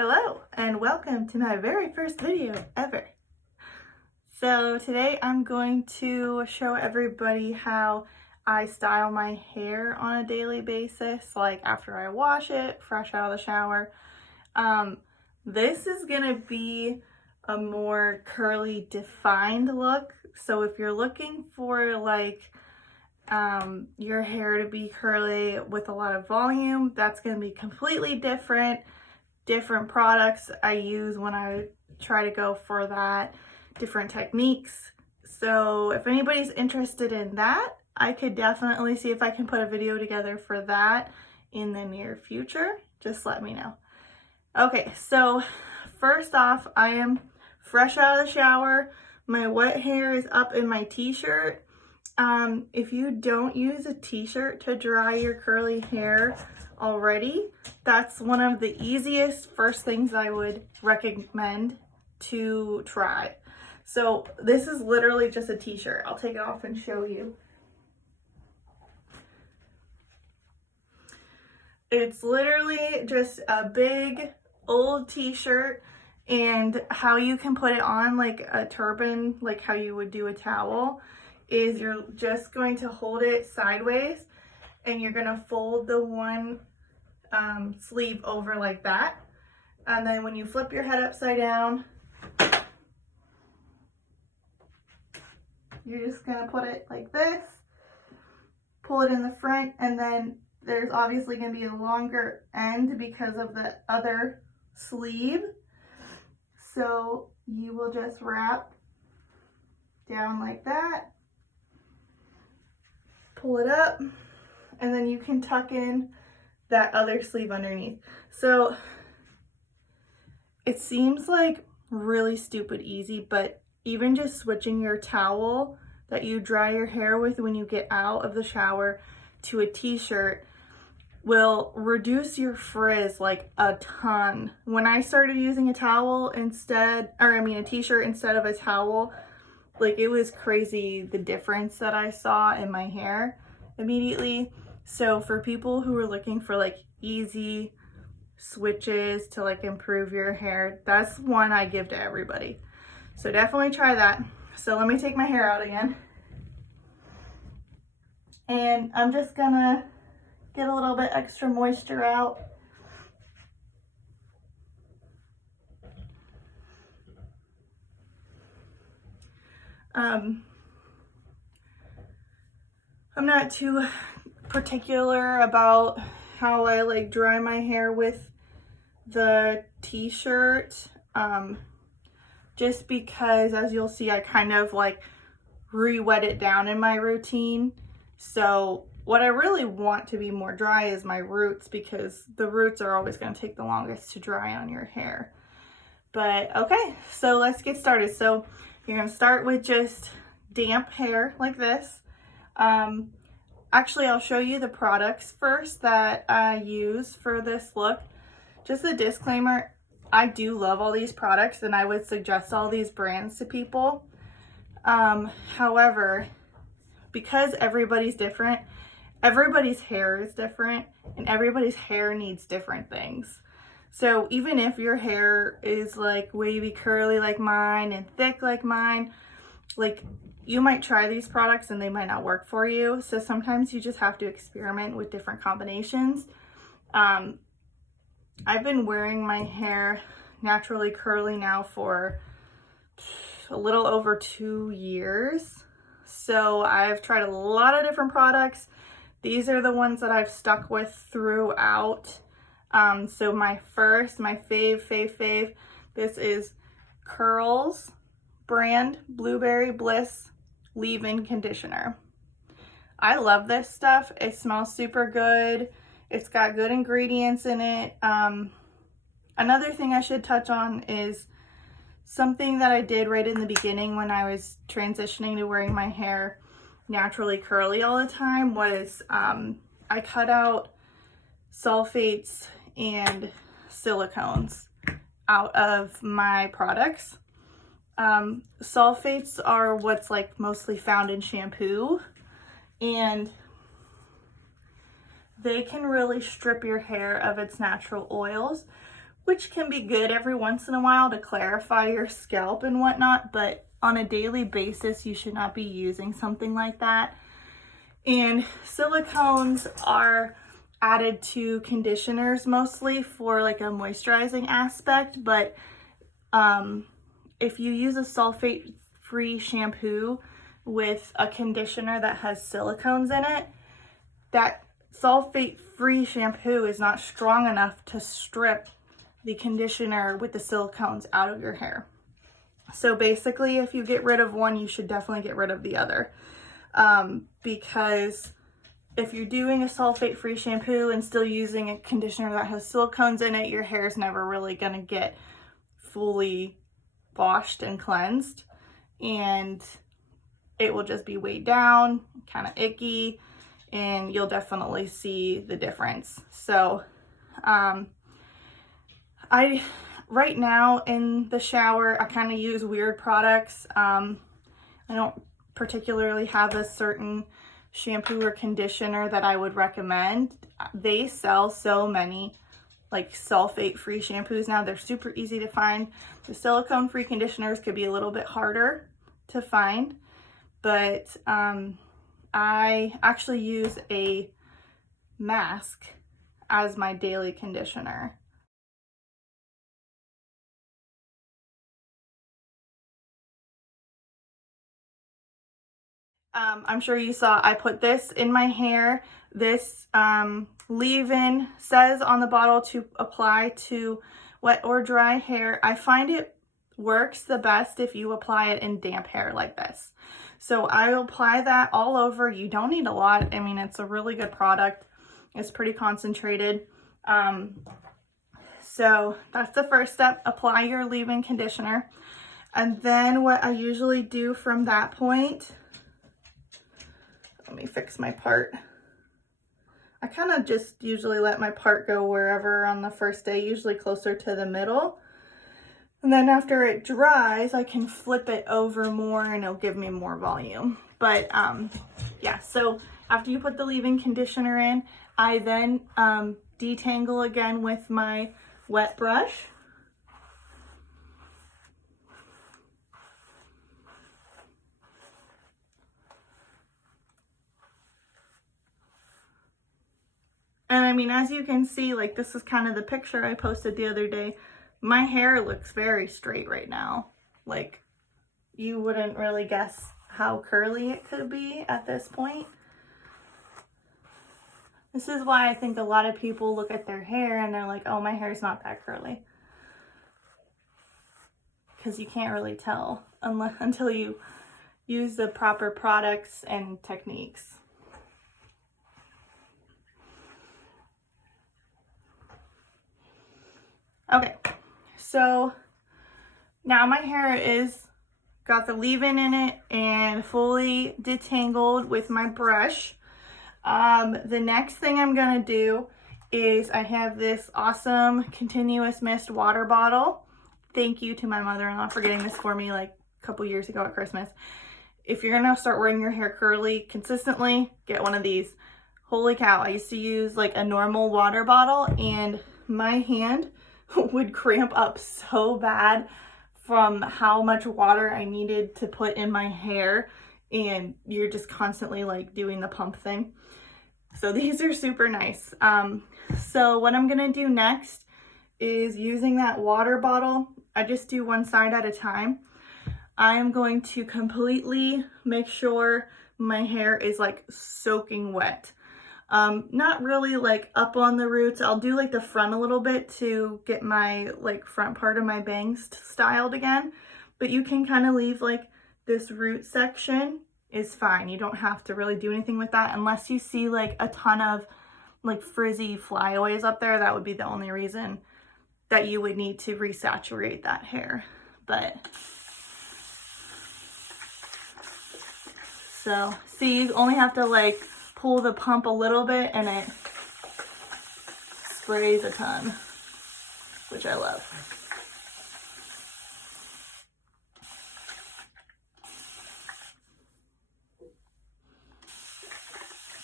Hello and welcome to my very first video ever. So today I'm going to show everybody how I style my hair on a daily basis, like after I wash it, fresh out of the shower. This is gonna be a more curly defined look. So if you're looking for like your hair to be curly with a lot of volume, that's gonna be completely different products I use when I try to go for that, different techniques. So if anybody's interested in that, I could definitely see if I can put a video together for that in the near future. Just let me know. Okay, so first off, I am fresh out of the shower. My wet hair is up in my t-shirt. If you don't use a t-shirt to dry your curly hair already, that's one of the easiest first things I would recommend to try. So this is literally just a t-shirt. I'll take it off and show you. It's literally just a big old t-shirt, and how you can put it on like a turban, like how you would do a towel, is you're just going to hold it sideways and you're gonna fold the one sleeve over like that. And then when you flip your head upside down, you're just gonna put it like this, pull it in the front, and then there's obviously gonna be a longer end because of the other sleeve. So you will just wrap down like that, pull it up, and then you can tuck in that other sleeve underneath. So it seems like really stupid easy, but even just switching your towel that you dry your hair with when you get out of the shower to a t-shirt will reduce your frizz like a ton. When I started using a towel instead, a t-shirt instead of a towel, like it was crazy the difference that I saw in my hair immediately. So for people who are looking for like easy switches to like improve your hair, that's one I give to everybody. So definitely try that. So let me take my hair out again. And I'm just gonna get a little bit extra moisture out. I'm not too particular about how I like dry my hair with the t-shirt, just because, as you'll see, I kind of like re-wet it down in my routine. So what I really want to be more dry is my roots, because the roots are always going to take the longest to dry on your hair. But okay, so let's get started. So you're going to start with just damp hair like this. Actually, I'll show you the products first that I use for this look. Just a disclaimer, I do love all these products and I would suggest all these brands to people. However, because everybody's different, everybody's hair is different, and everybody's hair needs different things. So even if your hair is like wavy curly like mine and thick like mine, like you might try these products and they might not work for you. So sometimes you just have to experiment with different combinations. I've been wearing my hair naturally curly now for a little over 2 years. So I've tried a lot of different products. These are the ones that I've stuck with throughout. So my fave, this is Curls brand Blueberry Bliss leave-in conditioner. I love this stuff. It smells super good. It's got good ingredients in it. Another thing I should touch on is something that I did right in the beginning when I was transitioning to wearing my hair naturally curly all the time was I cut out sulfates and silicones out of my products. Sulfates are what's like mostly found in shampoo, and they can really strip your hair of its natural oils, which can be good every once in a while to clarify your scalp and whatnot, but on a daily basis, you should not be using something like that. And silicones are added to conditioners mostly for like a moisturizing aspect, but if you use a sulfate-free shampoo with a conditioner that has silicones in it, that sulfate-free shampoo is not strong enough to strip the conditioner with the silicones out of your hair. So basically, if you get rid of one, you should definitely get rid of the other. Because if you're doing a sulfate-free shampoo and still using a conditioner that has silicones in it, your hair is never really going to get fully washed and cleansed, and it will just be weighed down, kind of icky, and you'll definitely see the difference. So right now in the shower, I kind of use weird products. I don't particularly have a certain shampoo or conditioner that I would recommend. They sell so many like sulfate-free shampoos now. They're super easy to find. The silicone-free conditioners could be a little bit harder to find, but I actually use a mask as my daily conditioner. I'm sure you saw I put this in my hair. This leave-in says on the bottle to apply to wet or dry hair. I find it works the best if you apply it in damp hair like this. So I apply that all over. You don't need a lot. I mean, it's a really good product. It's pretty concentrated. So that's the first step. Apply your leave-in conditioner. And then what I usually do from that point, let me fix my part. I kind of just usually let my part go wherever on the first day, usually closer to the middle. And then after it dries, I can flip it over more and it'll give me more volume. But yeah, so after you put the leave-in conditioner in, I then detangle again with my wet brush. And I mean, as you can see, like this is kind of the picture I posted the other day. My hair looks very straight right now. Like you wouldn't really guess how curly it could be at this point. This is why I think a lot of people look at their hair and they're like, oh, my hair's not that curly. Because you can't really tell until you use the proper products and techniques. Okay, so now my hair is got the leave-in in it and fully detangled with my brush. The next thing I'm gonna do is I have this awesome continuous mist water bottle. Thank you to my mother-in-law for getting this for me like a couple years ago at Christmas. If you're gonna start wearing your hair curly consistently, get one of these. Holy cow, I used to use like a normal water bottle and my hand would cramp up so bad from how much water I needed to put in my hair, and you're just constantly like doing the pump thing. So these are super nice. So what I'm gonna do next is using that water bottle. I just do one side at a time. I'm going to completely make sure my hair is like soaking wet. Not really like up on the roots. I'll do like the front a little bit to get my like front part of my bangs styled again, but you can kind of leave like this root section is fine. You don't have to really do anything with that unless you see like a ton of like frizzy flyaways up there. That would be the only reason that you would need to resaturate that hair. But so see, you only have to like pull the pump a little bit and it sprays a ton, which I love.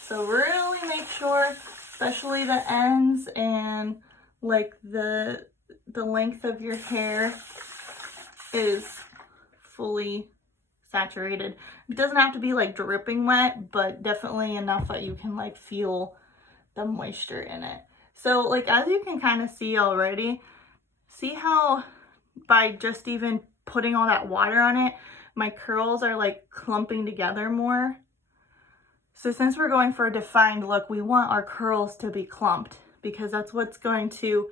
So really make sure, especially the ends and like the the length of your hair is fully saturated. It doesn't have to be like dripping wet, but definitely enough that you can like feel the moisture in it. So like as you can kind of see already, see how by just even putting all that water on it, my curls are like clumping together more. So since we're going for a defined look, we want our curls to be clumped because that's what's going to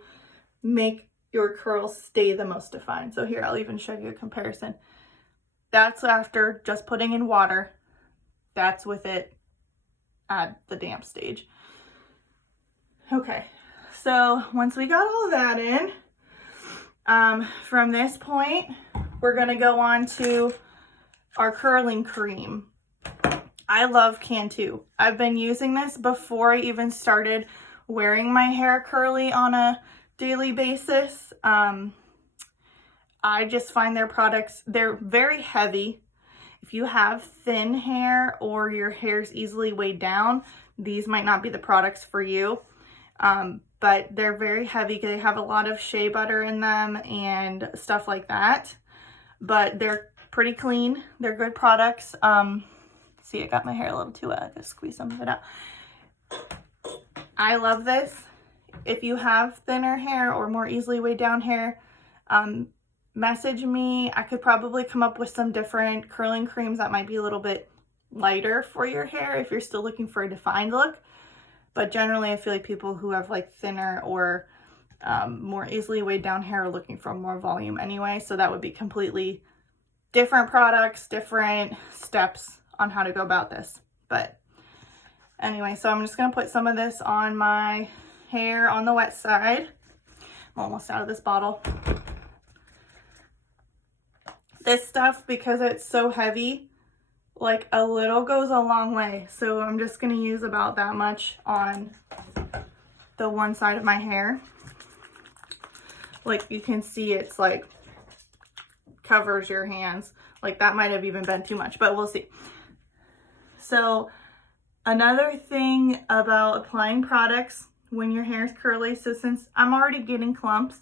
make your curls stay the most defined. So here, I'll even show you a comparison. That's after just putting in water. That's with it at the damp stage. Okay, so once we got all that in, from this point, we're gonna go on to our curling cream. I love Cantu. I've been using this before I even started wearing my hair curly on a daily basis. I just find their products, they're very heavy. If you have thin hair or your hair's easily weighed down, these might not be the products for you. But they're very heavy. They have a lot of shea butter in them and stuff like that. But they're pretty clean. They're good products. See, I got my hair a little too wet. I could squeeze some of it out. I love this. If you have thinner hair or more easily weighed down hair, message me. I could probably come up with some different curling creams that might be a little bit lighter for your hair if you're still looking for a defined look. But generally, I feel like people who have like thinner or more easily weighed down hair are looking for more volume anyway. So that would be completely different products, different steps on how to go about this. But anyway, so I'm just going to put some of this on my hair on the wet side. I'm almost out of this bottle. This stuff, because it's so heavy, like a little goes a long way. So I'm just going to use about that much on the one side of my hair. Like you can see, it's like covers your hands. Like that might have even been too much, but we'll see. So another thing about applying products when your hair is curly, so since I'm already getting clumps,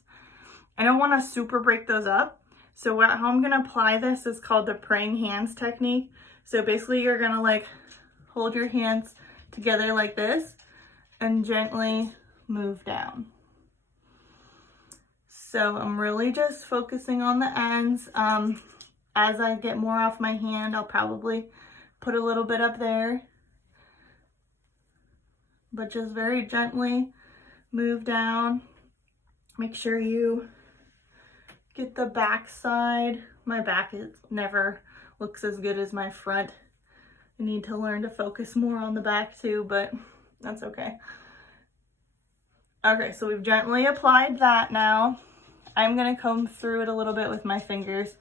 I don't want to super break those up. So how I'm going to apply this is called the praying hands technique. So basically you're going to like hold your hands together like this and gently move down. So I'm really just focusing on the ends. As I get more off my hand, I'll probably put a little bit up there. But just very gently move down. Make sure you get the back side. My back never looks as good as my front. I need to learn to focus more on the back too, but that's okay. Okay, so we've gently applied that now. I'm gonna comb through it a little bit with my fingers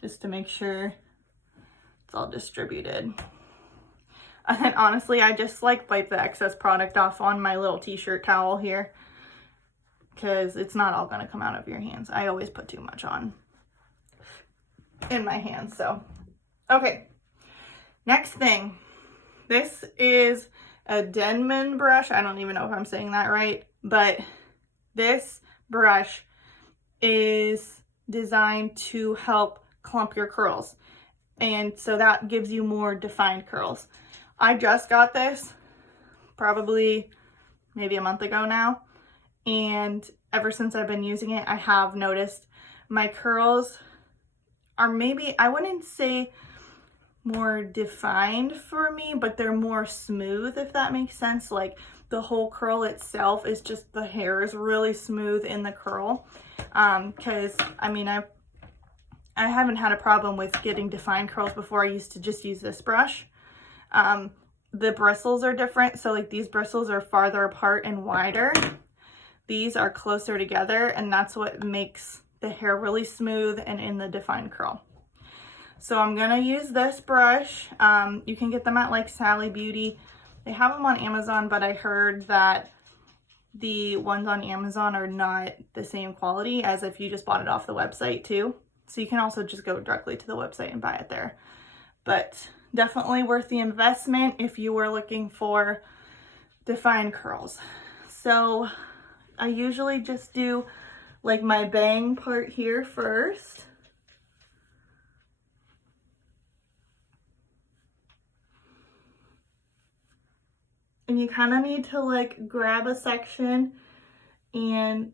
just to make sure it's all distributed. And then honestly, I just like wipe the excess product off on my little t-shirt towel here because it's not all gonna come out of your hands. I always put too much on in my hands, so. Okay, next thing. This is a Denman brush. I don't even know if I'm saying that right, but this brush is designed to help clump your curls. And so that gives you more defined curls. I just got this probably maybe a month ago now. And ever since I've been using it, I have noticed my curls are maybe, I wouldn't say more defined for me, but they're more smooth, if that makes sense. Like the whole curl itself is just, the hair is really smooth in the curl. Because I mean, I haven't had a problem with getting defined curls before. I used to just use this brush. The bristles are different. So like these bristles are farther apart and wider. These are closer together, and that's what makes the hair really smooth and in the defined curl. So I'm gonna use this brush. You can get them at like Sally Beauty. They have them on Amazon, but I heard that the ones on Amazon are not the same quality as if you just bought it off the website too. So you can also just go directly to the website and buy it there. But definitely worth the investment if you were looking for defined curls. So I usually just do like my bang part here first. And you kind of need to like grab a section and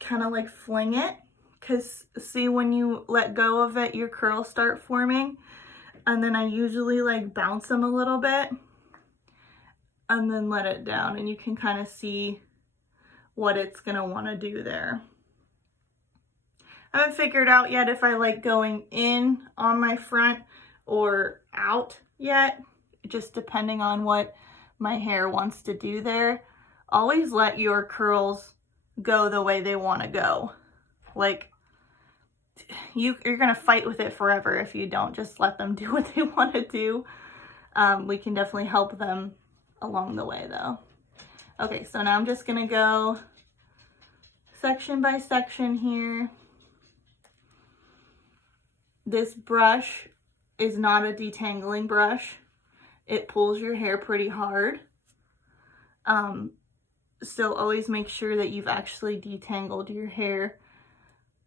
kind of like fling it, because see, when you let go of it, your curls start forming. And then I usually like bounce them a little bit and then let it down, and you can kind of see what it's gonna want to do there. I haven't figured out yet if I like going in on my front or out yet, just depending on what my hair wants to do there. Always let your curls go the way they want to go. Like, you're gonna fight with it forever if you don't. Just let them do what they want to do. We can definitely help them along the way though. Okay, so now I'm just gonna go section by section here. This brush is not a detangling brush. It pulls your hair pretty hard. So always make sure that you've actually detangled your hair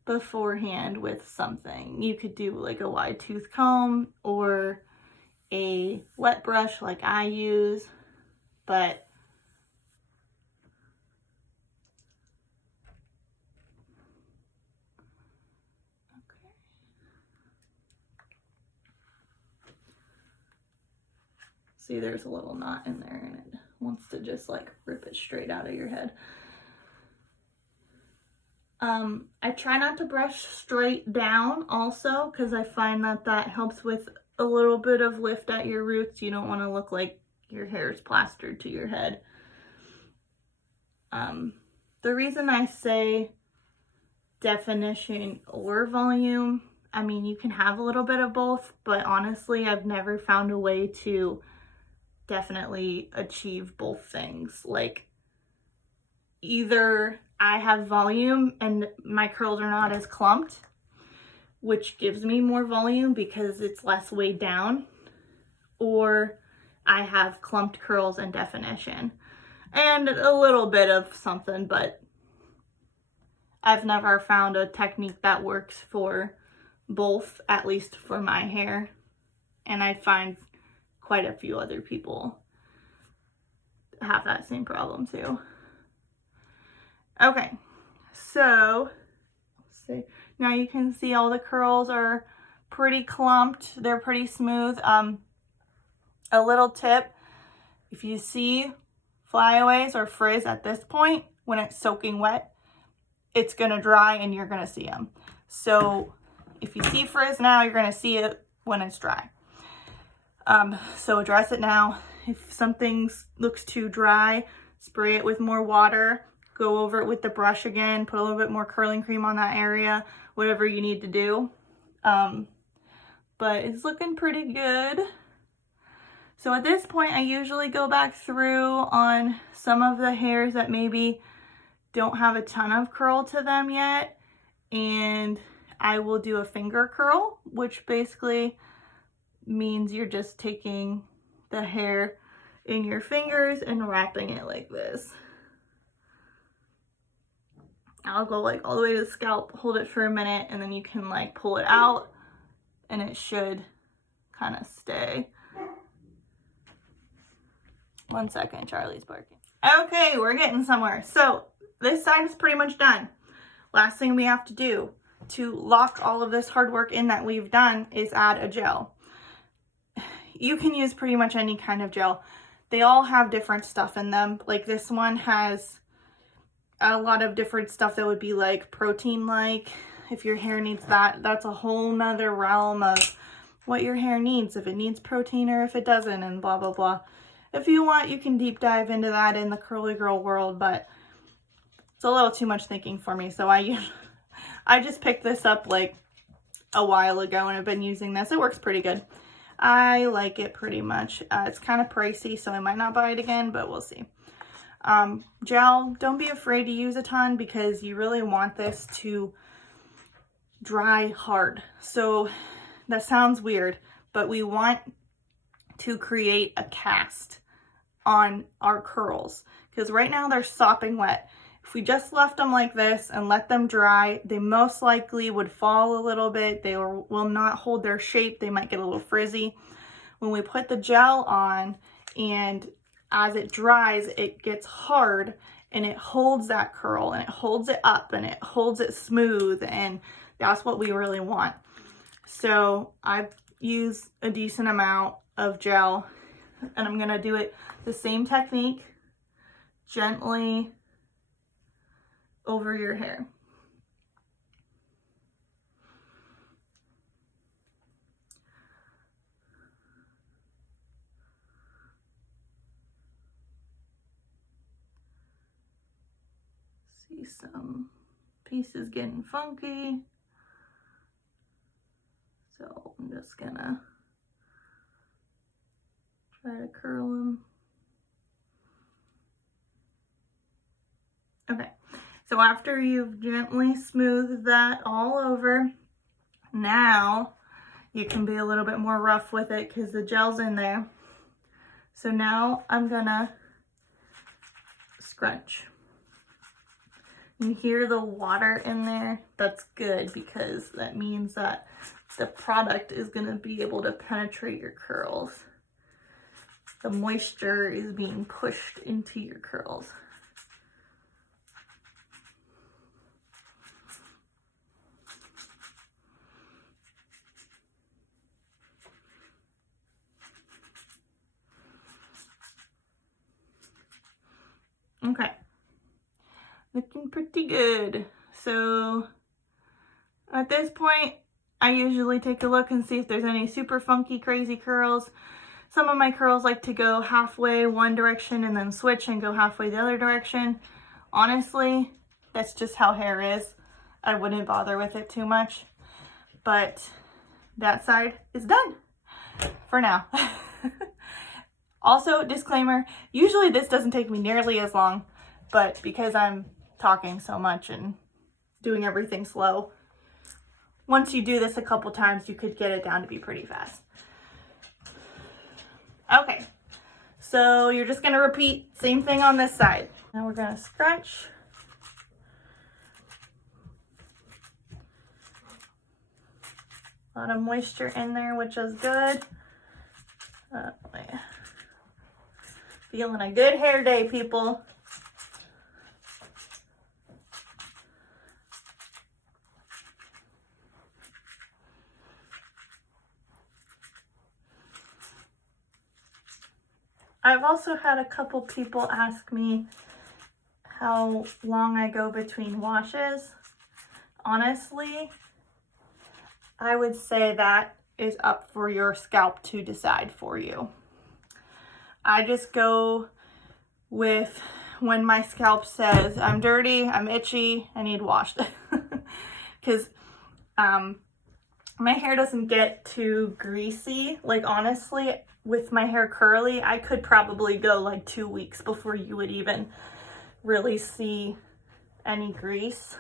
beforehand with something. You could do like a wide tooth comb or a wet brush like I use, but okay. See, there's a little knot in there and it wants to just like rip it straight out of your head. I try not to brush straight down also, because I find that that helps with a little bit of lift at your roots. You don't want to look like your hair is plastered to your head. The reason I say definition or volume, I mean, you can have a little bit of both, but honestly, I've never found a way to definitely achieve both things. Like, either I have volume and my curls are not as clumped, which gives me more volume because it's less weighed down, or I have clumped curls and definition, and a little bit of something, but I've never found a technique that works for both, at least for my hair, and I find quite a few other people have that same problem too. Okay, so let's see. Now you can see all the curls are pretty clumped. They're pretty smooth. A little tip, if you see flyaways or frizz at this point, when it's soaking wet, it's gonna dry and you're gonna see them. So if you see frizz now, you're gonna see it when it's dry. So address it now. If something looks too dry, spray it with more water. Go over it with the brush again, put a little bit more curling cream on that area, whatever you need to do. But it's looking pretty good. So at this point, I usually go back through on some of the hairs that maybe don't have a ton of curl to them yet, and I will do a finger curl, which basically means you're just taking the hair in your fingers and wrapping it like this. I'll go like all the way to the scalp, hold it for a minute, and then you can like pull it out and it should kind of stay. 1 second, Charlie's barking. Okay, we're getting somewhere. So this side is pretty much done. Last thing we have to do to lock all of this hard work in that we've done is add a gel. You can use pretty much any kind of gel. They all have different stuff in them. Like this one has a lot of different stuff that would be like protein-like. If your hair needs that, that's a whole nother realm of what your hair needs, if it needs protein or if it doesn't, and blah, blah, blah. If you want, you can deep dive into that in the curly girl world, but it's a little too much thinking for me. So I just picked this up like a while ago and I've been using this. It works pretty good. I like it pretty much. It's kind of pricey, so I might not buy it again, but we'll see. Gel, don't be afraid to use a ton because you really want this to dry hard. So that sounds weird, but we want to create a cast on our curls because right now they're sopping wet. If we just left them like this and let them dry, they most likely would fall a little bit. They will not hold their shape. They might get a little frizzy. When we put the gel on and as it dries, it gets hard and it holds that curl and it holds it up and it holds it smooth, and that's what we really want. So I use a decent amount of gel, and I'm gonna do it the same technique, gently over your hair. See some pieces getting funky, so I'm just gonna try to curl them. Okay, so after you've gently smoothed that all over, now you can be a little bit more rough with it because the gel's in there. So now I'm gonna scrunch. You hear the water in there? That's good, because that means that the product is gonna be able to penetrate your curls. The moisture is being pushed into your curls. Okay, looking pretty good. So at this point, I usually take a look and see if there's any super funky, crazy curls. Some of my curls like to go halfway one direction and then switch and go halfway the other direction. Honestly, that's just how hair is. I wouldn't bother with it too much, but that side is done for now. Also, disclaimer, usually this doesn't take me nearly as long, but because I'm talking so much and doing everything slow, once you do this a couple times, you could get it down to be pretty fast. Okay, so you're just gonna repeat, same thing on this side. Now we're gonna scrunch. A lot of moisture in there, which is good. Feeling a good hair day, people. I've also had a couple people ask me how long I go between washes. Honestly, I would say that is up for your scalp to decide for you. I just go with when my scalp says, I'm dirty, I'm itchy, I need washed. Because my hair doesn't get too greasy. Like, honestly, with my hair curly, I could probably go like 2 weeks before you would even really see any grease.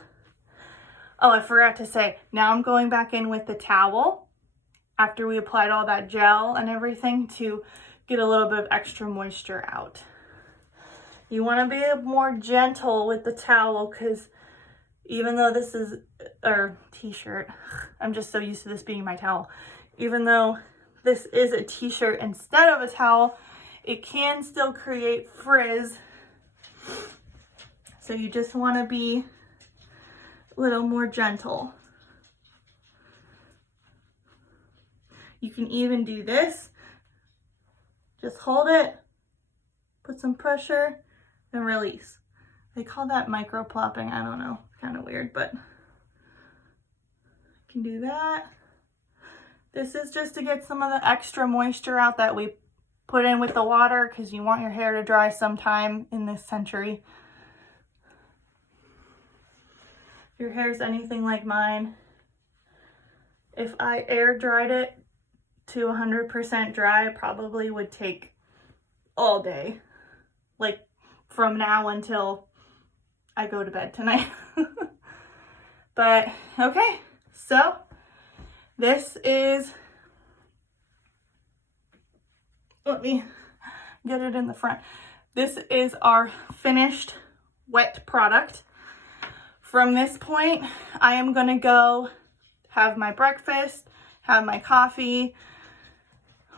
Oh, I forgot to say, now I'm going back in with the towel after we applied all that gel and everything to get a little bit of extra moisture out. You want to be more gentle with the towel, because even though this is, or t-shirt, I'm just so used to this being my towel. Even though this is a t-shirt instead of a towel, it can still create frizz. So you just want to be a little more gentle. You can even do this. Just hold it, put some pressure, and release. They call that micro plopping. I don't know, kind of weird, but you can do that. This is just to get some of the extra moisture out that we put in with the water, because you want your hair to dry sometime in this century. If your hair's anything like mine, if I air dried it to 100% dry, it probably would take all day, like from now until I go to bed tonight. But okay, so this is, let me get it in the front. This is our finished wet product. From this point, I am gonna go have my breakfast, have my coffee,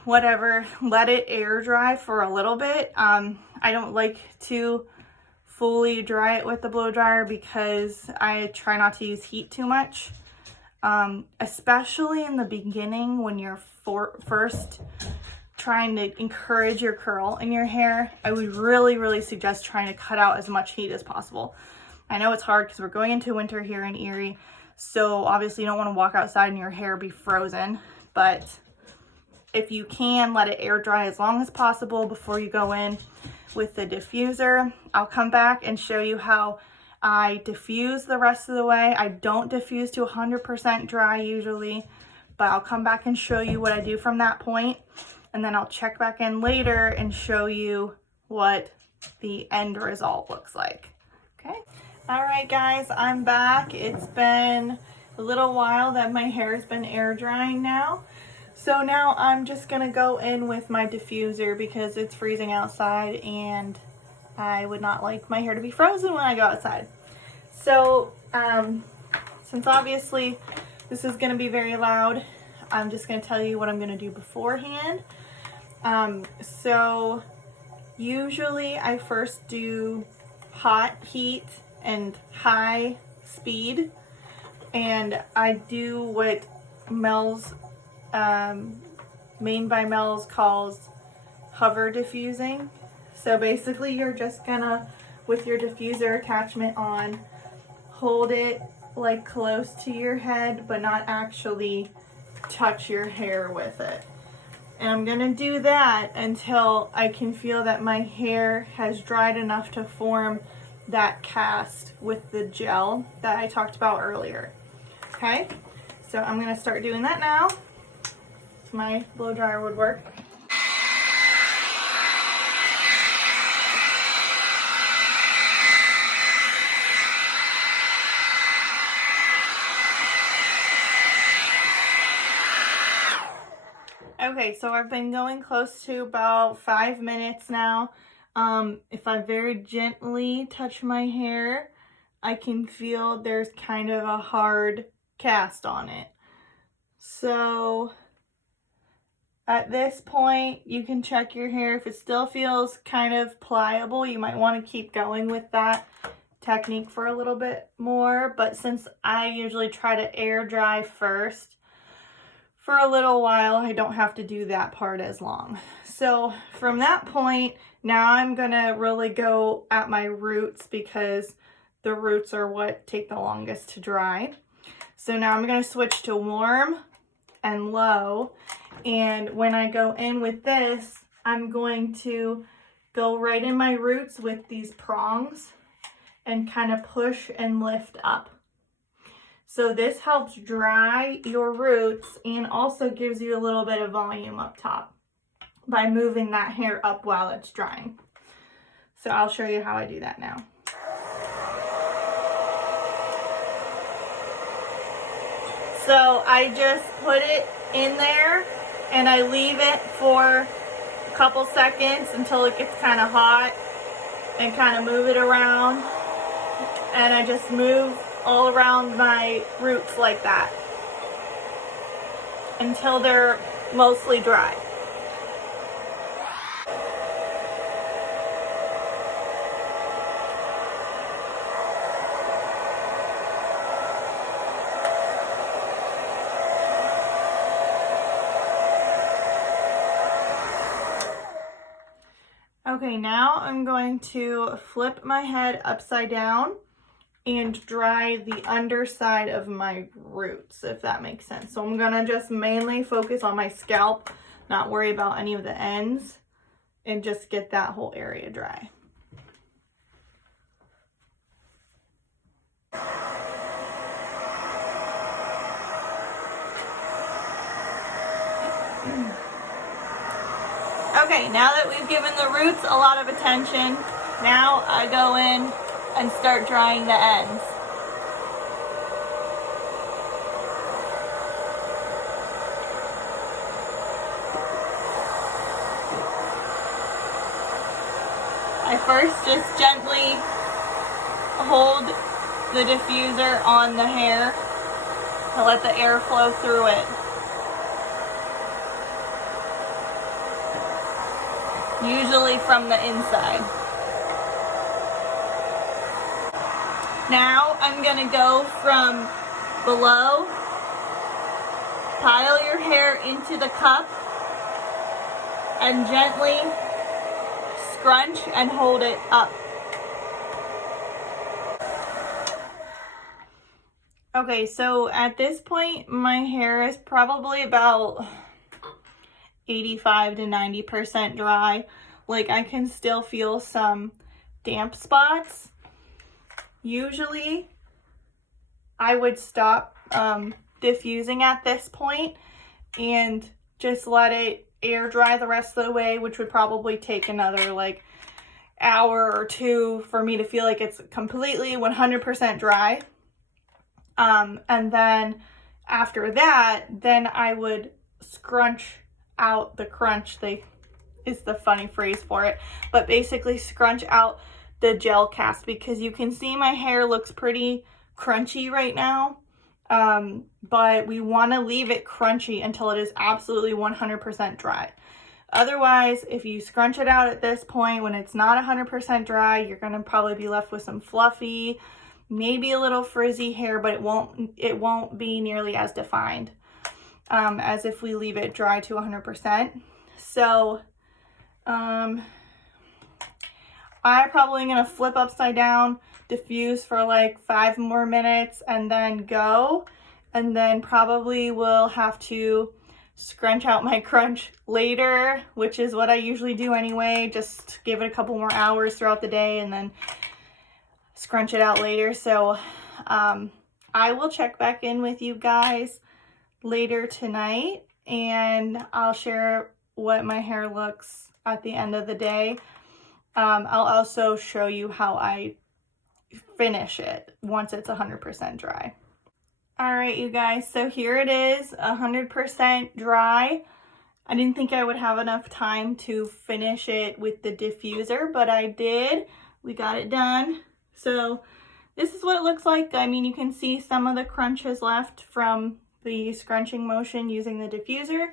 whatever, let it air dry for a little bit. I don't like to fully dry it with the blow dryer because I try not to use heat too much. Especially in the beginning when you're first trying to encourage your curl in your hair, I would really suggest trying to cut out as much heat as possible. I know it's hard because we're going into winter here in Erie, so obviously you don't want to walk outside and your hair be frozen, but if you can, let it air dry as long as possible before you go in with the diffuser. I'll come back and show you how I diffuse the rest of the way. I don't diffuse to 100% dry usually, but I'll come back and show you what I do from that point, and then I'll check back in later and show you what the end result looks like. Okay. All right, guys, I'm back. It's been a little while that my hair has been air drying now. So now I'm just gonna go in with my diffuser because it's freezing outside and I would not like my hair to be frozen when I go outside. So since obviously this is gonna be very loud, I'm just gonna tell you what I'm gonna do beforehand. So usually I first do hot heat and high speed, and I do what Mel's Mane by Mel's calls hover diffusing. So basically you're just gonna, with your diffuser attachment on, hold it like close to your head but not actually touch your hair with it. And I'm gonna do that until I can feel that my hair has dried enough to form that cast with the gel that I talked about earlier. Okay, so I'm gonna start doing that now. My blow dryer would work. Okay, so I've been going close to about 5 minutes now. If I very gently touch my hair, I can feel there's kind of a hard cast on it. So at this point, you can check your hair. If it still feels kind of pliable, you might want to keep going with that technique for a little bit more. But since I usually try to air dry first, for a little while, I don't have to do that part as long. So from that point, now I'm gonna really go at my roots because the roots are what take the longest to dry. So now I'm gonna switch to warm and low. And when I go in with this, I'm going to go right in my roots with these prongs and kind of push and lift up. So this helps dry your roots and also gives you a little bit of volume up top by moving that hair up while it's drying. So I'll show you how I do that now. So I just put it in there and I leave it for a couple seconds until it gets kind of hot and kind of move it around. And I just move all around my roots like that until they're mostly dry. Okay, now I'm going to flip my head upside down and dry the underside of my roots, if that makes sense. So I'm gonna just mainly focus on my scalp, not worry about any of the ends, and just get that whole area dry. Okay, now that we've given the roots a lot of attention, now I go in and start drying the ends. I first just gently hold the diffuser on the hair to let the air flow through it. Usually from the inside. Now I'm gonna go from below, pile your hair into the cup, and gently scrunch and hold it up. Okay, so at this point, my hair is probably about 85 to 90% dry. Like, I can still feel some damp spots. Usually, I would stop diffusing at this point and just let it air dry the rest of the way, which would probably take another like hour or two for me to feel like it's completely 100% dry. And then after that, then I would scrunch out the crunch. Is the funny phrase for it, but basically scrunch out the gel cast, because you can see my hair looks pretty crunchy right now. But we want to leave it crunchy until it is absolutely 100% dry. Otherwise, if you scrunch it out at this point when it's not 100% dry, you're going to probably be left with some fluffy, maybe a little frizzy hair, but it won't be nearly as defined as if we leave it dry to 100%. So I'm probably going to flip upside down, diffuse for like 5 more minutes, and then go. And then probably will have to scrunch out my crunch later, which is what I usually do anyway. Just give it a couple more hours throughout the day and then scrunch it out later. So I will check back in with you guys later tonight, and I'll share what my hair looks at the end of the day. I'll also show you how I finish it once it's 100% dry. All right, you guys, so here it is, 100% dry. I didn't think I would have enough time to finish it with the diffuser, but I did. We got it done. So this is what it looks like. I mean, you can see some of the crunches left from the scrunching motion using the diffuser.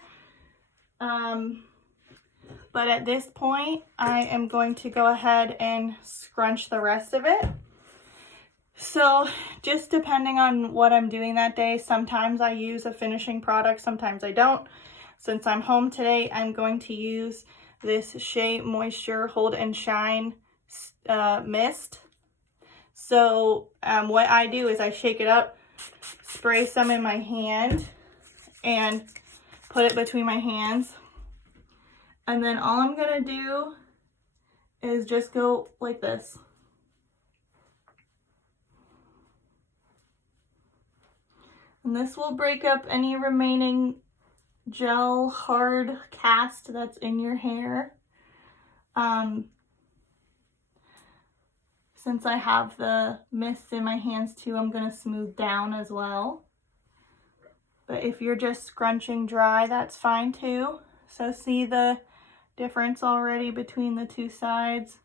But at this point, I am going to go ahead and scrunch the rest of it. So just depending on what I'm doing that day, sometimes I use a finishing product, sometimes I don't. Since I'm home today, I'm going to use this Shea Moisture Hold and Shine mist. So what I do is I shake it up, spray some in my hand, and put it between my hands. And then all I'm gonna do is just go like this. And this will break up any remaining gel hard cast that's in your hair. Since I have the mist in my hands too, I'm gonna smooth down as well. But if you're just scrunching dry, that's fine too. So see the difference already between the two sides.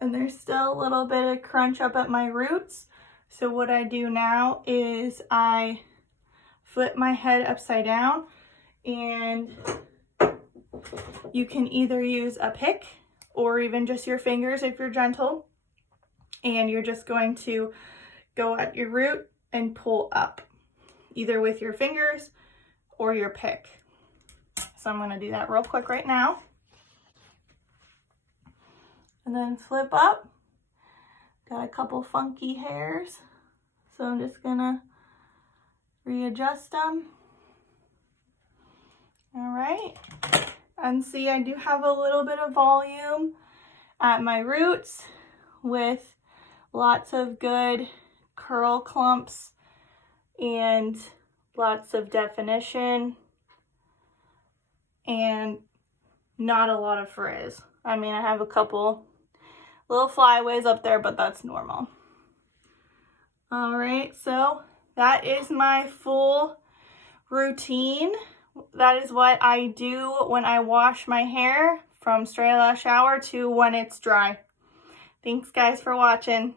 And there's still a little bit of crunch up at my roots. So what I do now is I flip my head upside down, and you can either use a pick or even just your fingers if you're gentle. And you're just going to go at your root and pull up, either with your fingers or your pick. So I'm gonna do that real quick right now. And then flip up. Got a couple funky hairs, so I'm just gonna readjust them. All right, and see, I do have a little bit of volume at my roots with lots of good curl clumps and lots of definition. and not a lot of frizz. I mean, I have a couple little flyaways up there, but that's normal. All right, so that is my full routine. That is what I do when I wash my hair, from straight out of the shower to when it's dry. Thanks guys for watching.